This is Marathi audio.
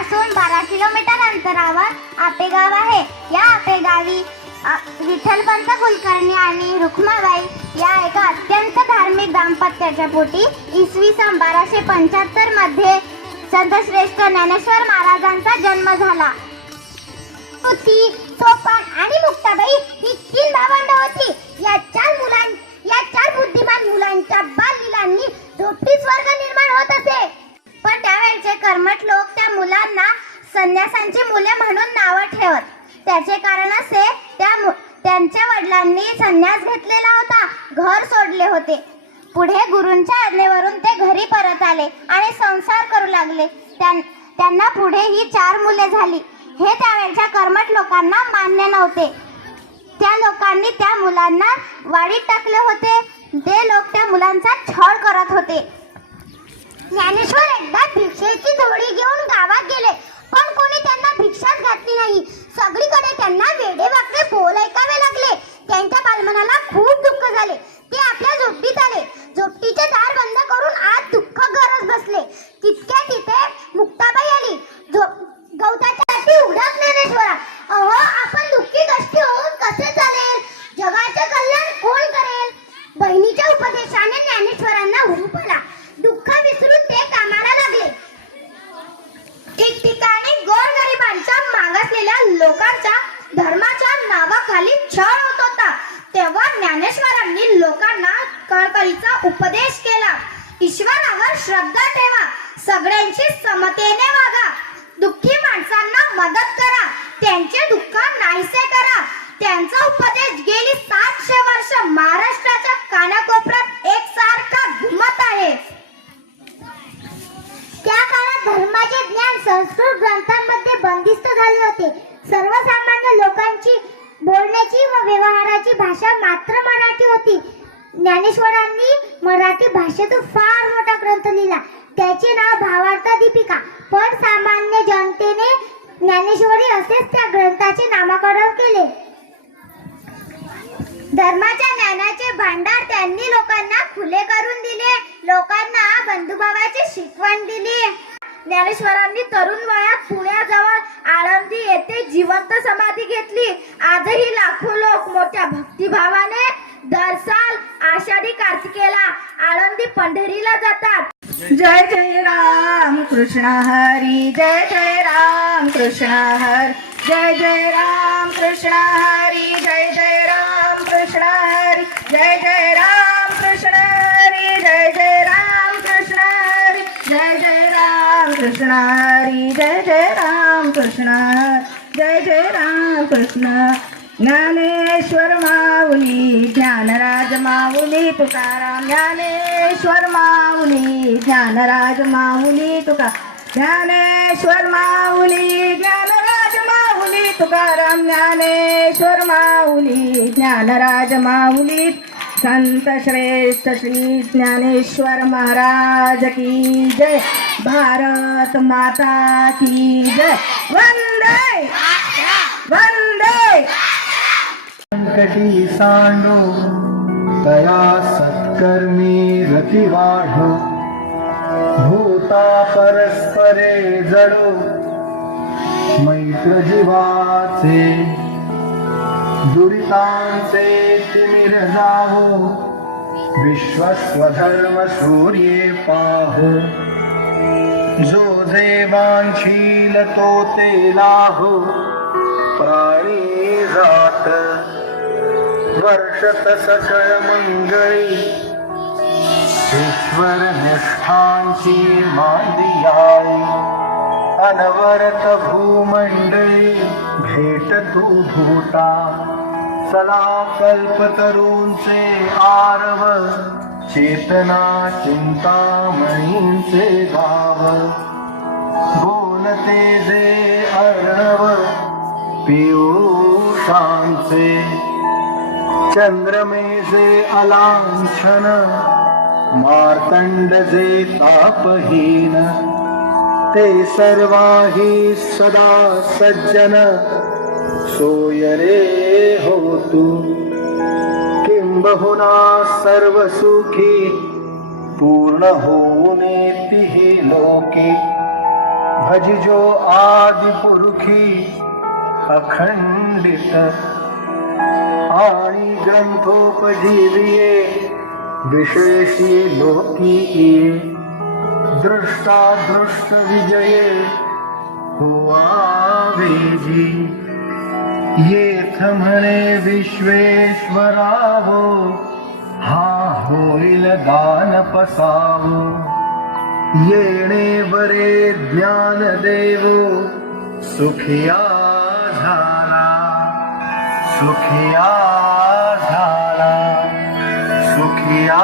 बारा किलोमीटर अंतरावर आपेगाव आहे. या आपेगावी विठ्ठलपंत कुलकर्णी आणि रुक्माबाई या एका अत्यंत धार्मिक दाम्पत्याच्या पोटी इसवी सन बाराशे पंच्याहत्तरमध्ये संतश्रेष्ठ ज्ञानेश्वर महाराजांचा जन्म झाला. होती सोपान आणि मुक्ताबाई ही तीन भावंड होती. या चार मुलां या चार बुद्धिमान मुलांच्या बाललीलांनी झोपडी स्वर्ग निर्माण संन्यासांची मुले म्हणून नावं ठेवत. त्याचे कारण असे त्या त्यांच्या वडिलांनी संन्यास घेतलेला होता घर सोडले होते. पुढे गुरूंच्या आज्ञेवरून ते घरी परत आले आणि संसार करू लागले. त्यांना पुढे ही चार मुले झाली. हे त्यावेळच्या कर्मठ लोकांना मान्य नव्हते. त्या लोकांनी त्या मुलांना वाडीत टाकले होते. ते लोक त्या मुलांचा छळ करत होते. ज्ञानेश्वर एकदा भिक्षेची जोडी घेऊन गावात गेले. पण कोणी त्यांना भिक्षाच घातली नाही. सगळीकडे त्यांना वेडे वाकडे बोल ऐकावे लागले. त्यांच्या बालमनाला कळकळीचा उपदेश केला. ईश्वरावर श्रद्धा ठेवा. सगळ्यांशी समतेने वागा. दुःखी माणसांना मदत करा. त्यांचे दुःख नाहीसे करा. त्यांचा उपदेश गेली सातशे वर्ष महाराष्ट्राच्या कानाकोपऱ्यात एकसारखा घुमत आहे. त्या काळात धर्माचे ज्ञान संस्कृत ग्रंथांमध्ये बंदिस्त झाले होते. सर्वसामान्य लोकांची बोलण्याची व व्यवहाराची भाषा मात्र मराठी होती. ज्ञानेश्वरांनी मराठी भाषेतून फार मोठा ग्रंथ लिहिला. त्याचे नाव भावार्थ दीपिका. पण सामान्य जनतेने ज्ञानेश्वरी असेच त्या ग्रंथाचे नामकरण केले. धर्माच्या ज्ञानाचे भांडार त्यांनी लोकांना खुले करून दिले. लोकांना बंधुभावाची शिकवण दिली. ज्ञानेश्वरांनी तरुण वयात पुण्याजवळ आळंदी येथे जिवंत समाधी घेतली. आजही लाखो लोक मोठ्या भक्तिभावाने दर साल आषाढी कार्तिकेला. आळंदी पंढरीला जातात. जय जय राम कृष्ण हरी जय जय राम कृष्ण हर जय जय राम कृष्ण हरी जय जय राम कृष्ण हरी जय जय राम. कृष्ण जय जय राम कृष्ण ज्ञानेश्वर माऊली ज्ञानराज माऊली तुकाराम ज्ञानेश्वर माऊली ज्ञानराज माऊली तुका ज्ञानेश्वर माऊली ज्ञानराज माऊली तुकाराम ज्ञानेश्वर माऊली ज्ञानराज माऊली. संत श्रेष्ठ श्री ज्ञानेश्वर महाराज की जय. भारत माता की जय। वंदे। वंदे। संकटी सांडो तया सत्कर्मी रती वाढो। भूता परस्परे जडो मैत्र जीवाचे दुरितांचे तिमिर विश्व विश्वस्वधर्म सूर्ये पाहो। जो देवांशील तो ते लाहो प्राणी जात वर्षत सकळ मंगळी ईश्वर निष्ठांची मांदियाई अनवरत भूमंडळी भेट तू भूता सला कल्प तरुणचे आरव. चेतना चिंतामणींचे गाव बोलते जे अर्णव पियुषांचे चंद्रमेजे अलांछन मार्तंड जे तापहीन। ते सर्वाही सदा सज्जन सोयरे हो तू। किंबहुना सर्व सुखी पूर्ण होऊन तिही लोकी। भजिजो आदि पुरुखी अखंडित। आणि ग्रंथोपजीविये विशेषी लोकी दृष्टा दृष्ट विजये हुआवेजी येथ म्हणे विश्वेश्वरावो हा होईल दान पसावो। येणे बरे ज्ञान देवो सुखिया झाला सुखिया झाला सुखिया